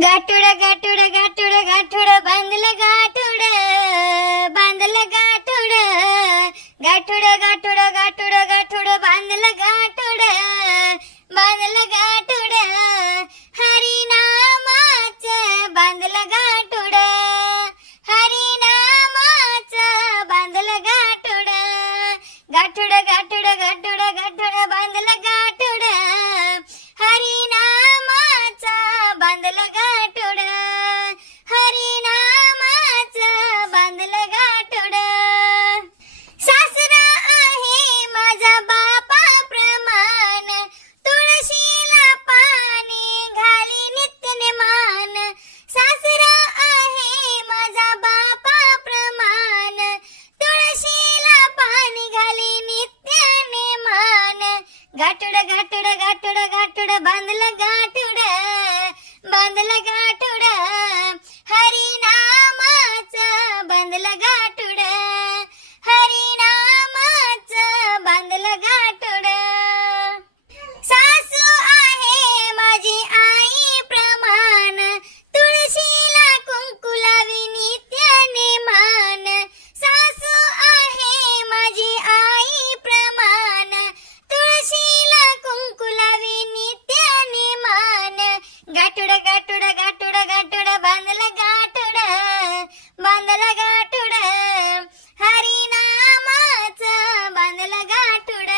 गाठुड गाठुड गाठुड गाठुड बांधलं गाठुड बांधलं गाठुड गाठुड गाठुड गाठुड गाठुड बांधलं गाठुड बांधलं गाठुड हरिनामाचं बांधलं गाठुड हरिनामाचं बांधलं गाठुड गाठुड गाठुड गाठुड गाठुड बांधलं गाठुड हरिनामाचं बांधलं गाठुड हरिनामाचं बांधलं गाठुड सासरा आहे माझा बापा प्रमाण तुळशीला पाणी घाली नित्य नेमान सासरा आहे माझा बापा प्रमाण तुळशीला पाणी घाली नित्य नेमान गाठुड गाठुड गाठुड गाठुड बांधलं गाठुड बांधलं गाठुड हरिनामाचं बांधलं गाठुड हरिनामाचं बांधलं गाठुड सासू आहे माझी आई प्रमाण तुळशीला कुंकू लावी नित्य नेमान सासू आहे माझी आई प्रमाण तुळशीला कुंकू लावी नित्य नेमान गाठुड गाठुड गाठुड गाठुड बांधलं गाठुड बांधलं गाठुड हरिनामाचं बांधलं गाठुड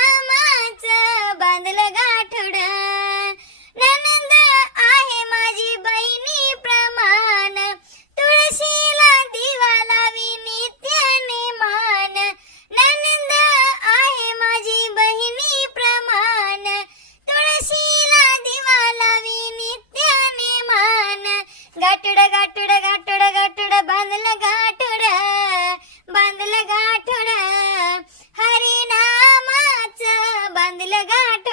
हरिनामाचं बांधलं गाठुड ननंद आहे माझी बहिणी प्रमाण तुळशीला दिवा लावी नित्य नेमान ननंद आहे माझी बहिणी प्रमाण तुळशीला दिवा लावी नित्य नेमान गाठुड गाठुड गाठुड गाठुड बांधलं गाठुड बांधलं गाठुड हरिनामाचं बांधलं गाठुड